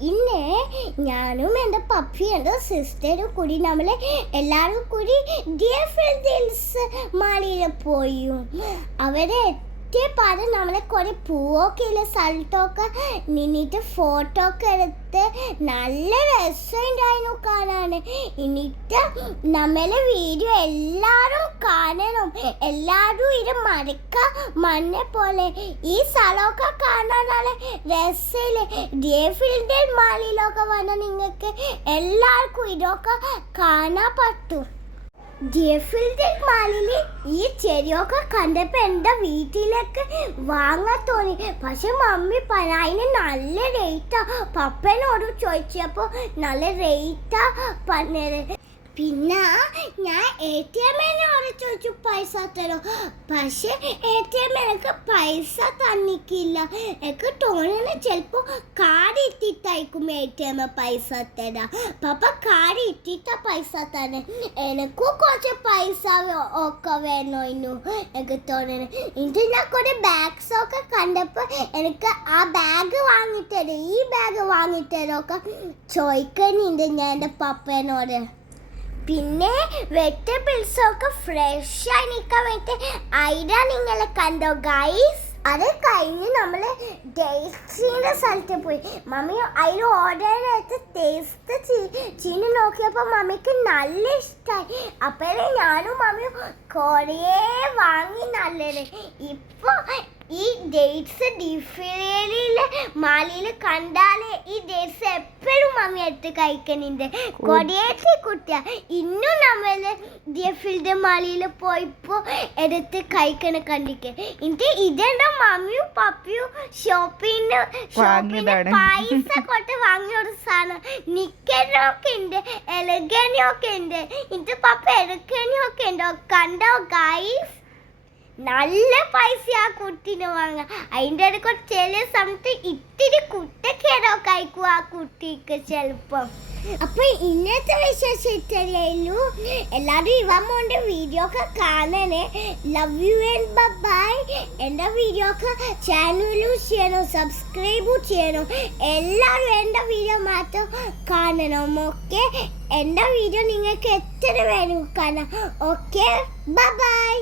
ഇന്ന് ഞാനും എന്റെ പപ്പി എന്റെ സിസ്റ്ററും കൂടി നമ്മൾ എല്ലാവരും കൂടി ഡിയർ ഫ്രണ്ട്സ് മാളിയിൽ പോയി. അവരെ എത്തിയ പാടം നമ്മളെ കുറേ പൂവൊക്കെ ഇല്ല. സ്ഥലത്തൊക്കെ നിന്നിട്ട് ഫോട്ടോ ഒക്കെ എടുത്ത് നല്ല രസമുണ്ടായിരുന്നു കാണാൻ. എന്നിട്ട് നമ്മളെ വീഡിയോ എല്ലാവരും കാണണം. എല്ലാവരും ഇത് മറക്ക മണ്ണെ പോലെ. ഈ സ്ഥലമൊക്കെ കാണാൻ നല്ല രസമില്ലേ. ഡിയഫിൽഡിൽ മാളിലൊക്കെ വന്നാൽ നിങ്ങൾക്ക് എല്ലാവർക്കും ഇതൊക്കെ കാണാൻ പറ്റും. ഡിയഫിൽഡിൽ മാളിൽ ഈ ചെടിയൊക്കെ കണ്ടപ്പോ എന്റെ വീട്ടിലേക്ക് വാങ്ങാൻ തോന്നി. പക്ഷെ മമ്മി പറഞ്ഞ അതിന് നല്ല റേറ്റാ പപ്പനോട് ചോദിച്ചപ്പോ നല്ല റേറ്റാ പറഞ്ഞത്. പിന്നെ ഞാൻ എ ടി എമ്മിനോട് ചോദിച്ചു പൈസ തരും പക്ഷെ എ ടി എം എനിക്ക് പൈസ തന്നിക്കില്ല എനിക്ക് ടോണിന് ചിലപ്പോൾ കാർഡ് ഇട്ടിട്ടായിരിക്കും എ ടി എം പൈസ തരാ പപ്പ കാർഡ് ഇട്ടിട്ട പൈസ തന്നെ എനിക്കും കുറച്ച് പൈസ ഒക്കെ ഒക്കെ വേണമായിരുന്നു. എനിക്ക് തോന്നുന്നു. ഇത് ഞാൻ കുറേ ബാഗ്സ് ഒക്കെ കണ്ടപ്പോൾ എനിക്ക് ആ ബാഗ് വാങ്ങിത്തരും. ഈ ബാഗ് വാങ്ങിത്തരൊക്കെ ചോദിക്കുന്നുണ്ട് ഞാൻ എന്റെ പപ്പേനോട്. പിന്നെ വെജിറ്റബിൾസ് ഒക്കെ ഫ്രഷ് ആയി നിൽക്കാൻ വേണ്ടി ഐഡ നിങ്ങളെ കണ്ടോ ഗൈസ് അത് കഴിഞ്ഞ് നമ്മൾ ഡേറ്റ്സിന്റെ സ്ഥലത്ത് പോയി. മമ്മി അതിൽ ഓർഡർ ചെയ്ത് ടേസ്റ്റ് ചീനി നോക്കിയപ്പോൾ മമ്മിക്ക് നല്ല ഇഷ്ടമായി അപ്പോഴേ ഞാനും മമ്മിയും കുറേ വാങ്ങി നല്ലത്. ഇപ്പോൾ ഈ ഡേറ്റ്സ് ഡിഫിലിലെ മാലിയിൽ കണ്ടാലേ ഈ ഡേറ്റ്സ് എപ്പോഴും മമ്മി എടുത്ത് കഴിക്കുന്നുണ്ട് കൊടിയേറ്റി കുട്ടിയ ഇന്നും നമ്മൾ ഡിഫിൽഡ് മാലിയിൽ പോയിപ്പോ എടുത്ത് കഴിക്കണ കണ്ടിക്ക്. എന്നിട്ട് ഇതെന്താ മമ്മിയും പപ്പിയും ഷോപ്പിന് ഷോപ്പിന്. പൈസ കൊട്ട് വാങ്ങിയ ഒരു സാധനം. നിക്കനൊക്കെ ഉണ്ട് എലഗനൊക്കെ ഉണ്ട് എന്നിട്ട് പപ്പ എടുക്കനൊക്കെ ഉണ്ടോ കണ്ടോ ഗൈസ് നല്ല പൈസ ആ കുട്ടീനെ വാങ്ങാം അതിന്റെ ഇടയ്ക്ക് ചില സമയത്ത് ഇത്തിരി കുട്ടക്കേടൊക്കെ ആയിക്കും ആ കുട്ടിക്ക് ചിലപ്പം. അപ്പൊ ഇന്നത്തെ വിശേഷം ഇത്രയായിരുന്നു എല്ലാവരും ഇവ മോന്റെ വീഡിയോ ഒക്കെ കാണണേ. ലവ് യു ആൻഡ് ബൈ എന്റെ വീഡിയോ ഒക്കെ ചാനലും ചെയ്യണം സബ്സ്ക്രൈബും ചെയ്യണം. എല്ലാവരും എന്റെ വീഡിയോ മാത്രം കാണണം ഓക്കെ എന്റെ വീഡിയോ നിങ്ങൾക്ക് എത്ര വേണം കാണാം ഓക്കെ ബൈ